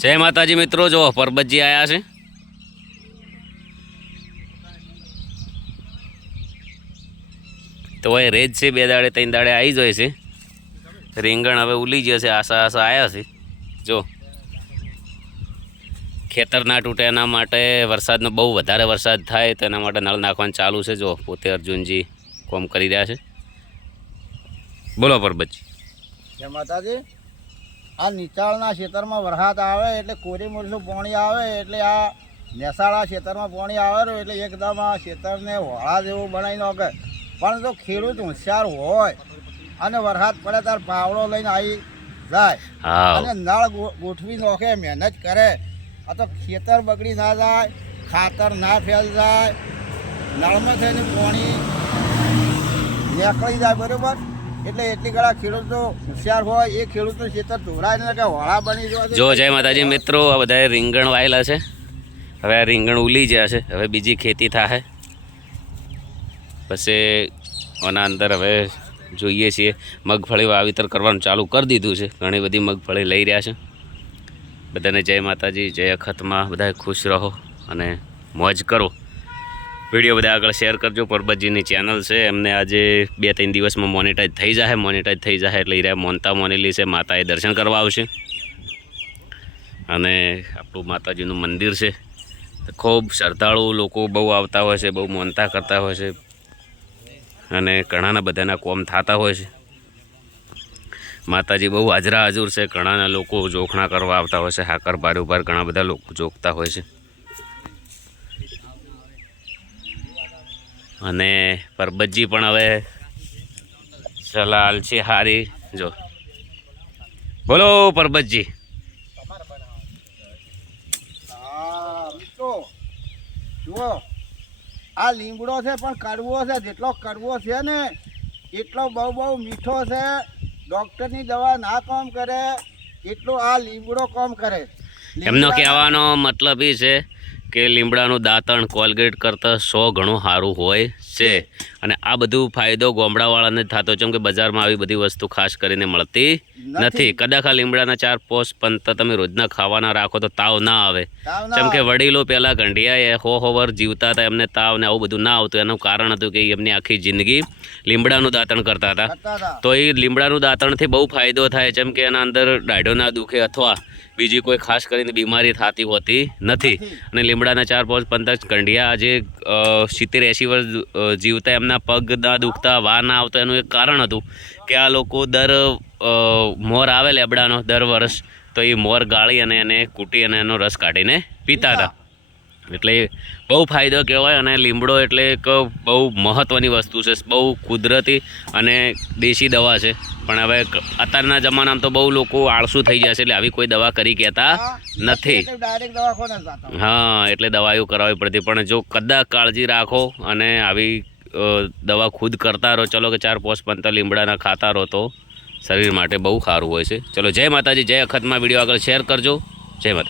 જય માતાજી મિત્રો, જો પરબતજી આયા છે. તો એ રેજ છે, 2 દાડે 3 દાડે આવી જાય છે. રીંગણ હવે ઉલી જશે, આશા આવ્યા છે. જો ખેતર ના તૂટે એના માટે વરસાદનો બહુ વધારે વરસાદ થાય તો એના માટે નળ નાખવાનું ચાલુ છે. જો પોતે અર્જુનજી કોમ કરી રહ્યા છે. બોલો પરબતજી. જય માતાજી. આ નીચાળના ખેતરમાં વરસાદ આવે એટલે કોરી મોરનું પાણી આવે એટલે આ નેસાળા ખેતરમાં પાણી આવે એટલે એકદમ આ ખેતરને વળા જેવું બનાવી નાખે. પણ જો ખેડૂત હોશિયાર હોય અને વરસાદ પડે ત્યારે પાવડો લઈને આવી જાય અને નળ ગોઠવી નાખે, મહેનત કરે, આ તો ખેતર બગડી ના જાય, ખાતર ના ફેલ જાય, નળમાં થઈને પાણી નીકળી જાય. બરાબર? એટલે એટલી ઘણા ખેડૂતો હોશિયાર હોય એ ખેડૂતનું ખેતર ધોરાય ને કે વળા બની જાય. જો જય માતાજી મિત્રો, આ બધા રીંગણ વાયેલા છે. હવે આ રીંગણ ઉલી ગયા છે. હવે બીજી ખેતી થાય પછી આના અંદર હવે જોઈએ છીએ મગફળી વાવેતર કરવાનું ચાલુ કરી દીધું છે. ઘણી બધી મગફળી લઈ રહ્યા છે. બધાને જય માતાજી, જય અખતમાં. બધા ખુશ રહો અને મોજ કરો. વિડીયો બધા આગળ શેર કરજો. પરબતજીની ચેનલ છે, એમને આજે 2-3 દિવસમાં મોનેટાઈઝ થઈ જાય. મોનેટાઈઝ થઈ જાય એટલે એ મોનતા મોનેલી છે, માતાએ દર્શન કરવા આવશે. અને આપણું માતાજીનું મંદિર છે, ખૂબ શ્રદ્ધાળુ લોકો બહુ આવતા હોય છે, બહુ મોનતા કરતા હોય છે અને ઘણાના બધાના કોમ થતા હોય છે. માતાજી બહુ હાજરા હાજર છે. ઘણાના લોકો જોખણા કરવા આવતા હોય છે, હાકર બારોબાર ઘણા બધા લોકો જોખતા હોય છે. અને પરબતજી પણ હવે સલાલ છે હારી. જો બોલો પરબતજી. મિત્રો જુઓ, આ લીમડો છે પણ કડવો છે. જેટલો કડવો છે ને એટલો બહુ મીઠો છે. ડૉક્ટરની દવા ના કામ કરે એટલો આ લીમડો કામ કરે. એમનો કહેવાનો મતલબ એ છે કે લીમડાનું દાંતણ કોલગેટ કરતાં 100 ગણું સારું હોય છે. અને આ બધું ફાયદો ગામડાવાળાને જ થતો, જેમ કે બજારમાં આવી બધી વસ્તુ ખાસ કરીને મળતી નથી. કદાચ આ લીમડાના 4 પોસ પણ તમે રોજના ખાવાના રાખો તો તાવ ના આવે. જેમ કે વડીલો પહેલાં ગંઢિયા હોવર જીવતા હતા, એમને તાવ ને આવું બધું ના આવતું. એનું કારણ હતું કે એમની આખી જિંદગી લીમડાનું દાંતણ કરતા હતા. તો એ લીમડાનું દાંતણથી બહુ ફાયદો થાય. જેમ કે એના અંદર દાઢો ના દુખે અથવા બીજી કોઈ ખાસ કરીને બીમારી થતી હોતી નથી. અને લીમડાના 4 પોસ 15 ગંઢિયા આજે 70-80 વર્ષ જીવતા, એમના પગ ના દુખતા, વા ના આવતા. એનું એક કારણ હતું કે આ લોકો દર મોર આવે લેબડાનો દર વર્ષ, તો એ મોર ગાળી અને એને કૂટી અને એનો રસ કાઢીને પીતા હતા. એટલે બહુ ફાયદો કહેવાય. અને લીમડો એટલે એક બહુ મહત્ત્વની વસ્તુ છે, બહુ કુદરતી અને દેશી દવા છે. પણ હવે અત્યારના જમાનામાં તો બહુ લોકો આળસુ થઈ જશે એટલે આવી કોઈ દવા કરી કહેતા નથી. હા, એટલે દવાઓ કરાવવી પડતી. પણ જો કદાચ કાળજી રાખો અને આવી દવા ખુદ કરતા રહો, ચલો કે 4 પોસ 15 લીમડાના ખાતા રહો તો શરીર માટે બહુ સારું હોય છે. ચલો જય માતાજી, જય અખતમાં. વિડીયો આગળ શેર કરજો. જય માતાજી.